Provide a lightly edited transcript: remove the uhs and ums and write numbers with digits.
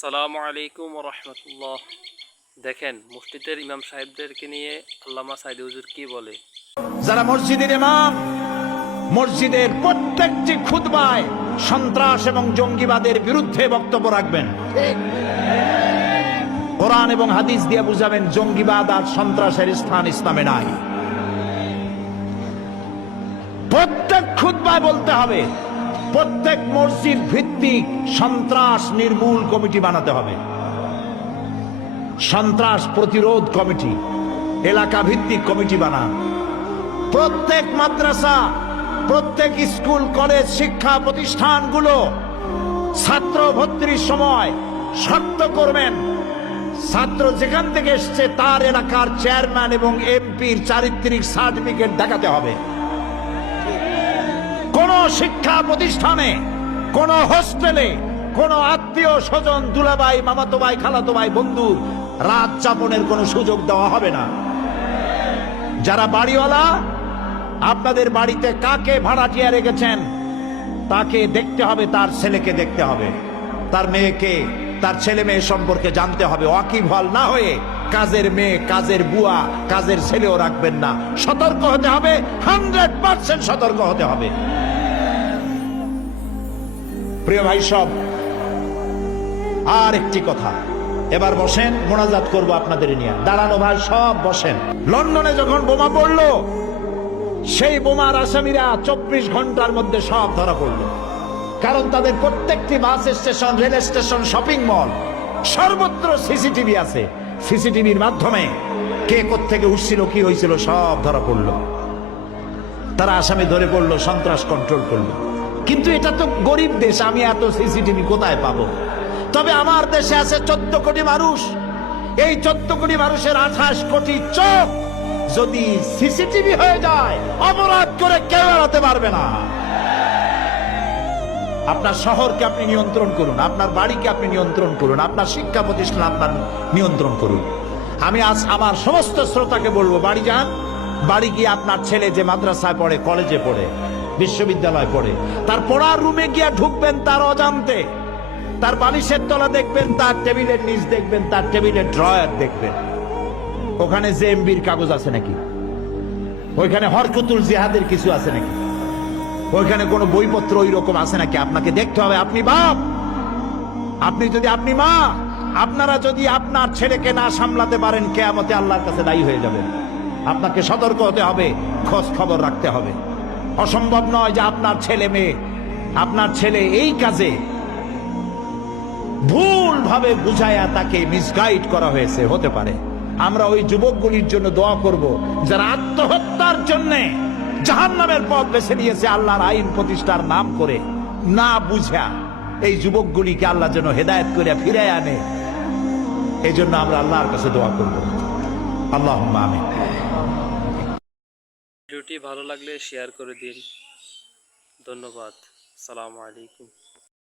আসসালামু আলাইকুম ওয়া রাহমাতুল্লাহ। দেখেন মসজিদের ইমাম সাহেবদেরকে নিয়ে আল্লামা সাইদি হুজুর কি বলে। যারা মসজিদের ইমাম, মসজিদের প্রত্যেকটি খুতবায় সন্ত্রাস এবং জঙ্গিবাদের বিরুদ্ধে বক্তব্য রাখবেন। কোরআন এবং হাদিস দিয়ে বুঝাবেন জঙ্গিবাদ আর সন্ত্রাসের স্থান ইসলামে নাই। প্রত্যেক খুতবায় বলতে হবে, প্রত্যেক মসজিদ ভিত্তিক সন্ত্রাস নির্মূল কমিটি বানাতে হবে, সন্ত্রাস প্রতিরোধ কমিটি, এলাকা ভিত্তিক কমিটি বানান। প্রত্যেক মাদ্রাসা, প্রত্যেক স্কুল কলেজ শিক্ষা প্রতিষ্ঠানগুলো ছাত্র ভর্তির সময় শর্ত করবেন, ছাত্র যেখান থেকে এসছে তার এলাকার চেয়ারম্যান এবং এমপির চারিত্রিক সার্টিফিকেট দেখাতে হবে। কোন শিক্ষা প্রতিষ্ঠানে, কোন হোস্টেলে, কোন আত্মীয় স্বজন, দুলাভাই, মামাতো ভাই, খালাতো ভাই, বন্ধু রাত যাপনের কোন সুযোগ দেওয়া হবে না। যারা বাড়িওয়ালা, আপনাদের বাড়িতে কাকে ভাড়াটিয়া রেখেছেন তাকে দেখতে হবে, তার ছেলেকে দেখতে হবে, তার মেয়েকে, তার ছেলে মেয়ে সম্পর্কে জানতে হবে। ওয়াকিবহাল না হয়ে কাজের মেয়ে, কাজের বুয়া, কাজের ছেলেও রাখবেন না। সতর্ক হতে হবে, 100% সতর্ক হতে হবে। প্রিয় ভাই সব, আর একটি কথা, এবার বসেন, মোনাজাত করব আপনাদের নিয়ে। দাঁড়ানো ভাই সব বসেন। লন্ডনে যখন বোমা পড়লো, সেই বোমার আসামিরা 24 ঘন্টার মধ্যে সব ধরা পড়লো। কারণ তাদের প্রত্যেকটি bus station, rail station, shopping mall, সর্বত্র সিসিটিভি আছে। সিসিটিভির মাধ্যমে কে কোত্থেকে উঠছিল, কি হয়েছিল সব ধরা পড়লো। তারা আসামি ধরে পড়লো, সন্ত্রাস কন্ট্রোল করলো। কিন্তু এটা তো গরিব দেশ, আমি এত সিসিটিভি কোথায় পাবো? তবে আমার দেশে আছে 14 কোটি মানুষ। এই 14 কোটি মানুষের 28 কোটি চোখ যদি সিসিটিভি হয়ে যায়, অপরাধ করে কেউ এড়াতে পারবে না। আপনার শহরকে আপনি নিয়ন্ত্রণ করুন, আপনার বাড়িকে আপনি নিয়ন্ত্রণ করুন, আপনার শিক্ষা প্রতিষ্ঠান আপনার নিয়ন্ত্রণ করুন। আমি আজ আমার সমস্ত শ্রোতাকে বলবো, বাড়ি যান, বাড়ি গিয়ে আপনার ছেলে যে মাদ্রাসায় পড়ে, কলেজে পড়ে, বিশ্ববিদ্যালয়ে পড়ে, তার পড়ার রুমে গিয়ে ঢুকবেন তার অজান্তে। তার বালিশের তলা দেখবেন, তার টেবিলের নিচ দেখবেন, তার টেবিলের ড্রয়ার দেখবেন। ওখানে জেএমবির কাগজ আছে নাকি? ওইখানে হরকতুল জিহাদের কিছু আছে নাকি? ওইখানে কোনো বইপত্র ওই রকম আছে নাকি? আপনাকে দেখতে হবে। আপনি বাপ, আপনি মা, আপনারা যদি আপনার ছেলেকে না সামলাতে পারেন, কিয়ামতে আল্লাহর কাছে দায়ী হয়ে যাবেন। আপনাকে সতর্ক হতে হবে, খোঁজ খবর রাখতে হবে। অসম্ভব নয় যে আপনার ছেলে মেয়ে, আপনার ছেলে এই কাজে ভুল ভাবে বুঝায়া তাকে মিসগাইড করা হয়েছে, হতে পারে। আমরা ওই যুবকগুলির জন্য দোয়া করব যারা আত্মহত্যার জন্য জাহান্নামের পথ বেছে নিয়েছে, আল্লাহর আইন প্রতিষ্ঠার নাম করে না বুঝা। এই যুবকগুলিকে আল্লাহ যেন হেদায়েত করে ফিরে আনে, এই জন্য আমরা আল্লাহর কাছে দোয়া করব। আল্লাহুম্মা আমিন। ভিডিওটি ভালো লাগলে শেয়ার করে দিন। ধন্যবাদ। আসসালামু আলাইকুম।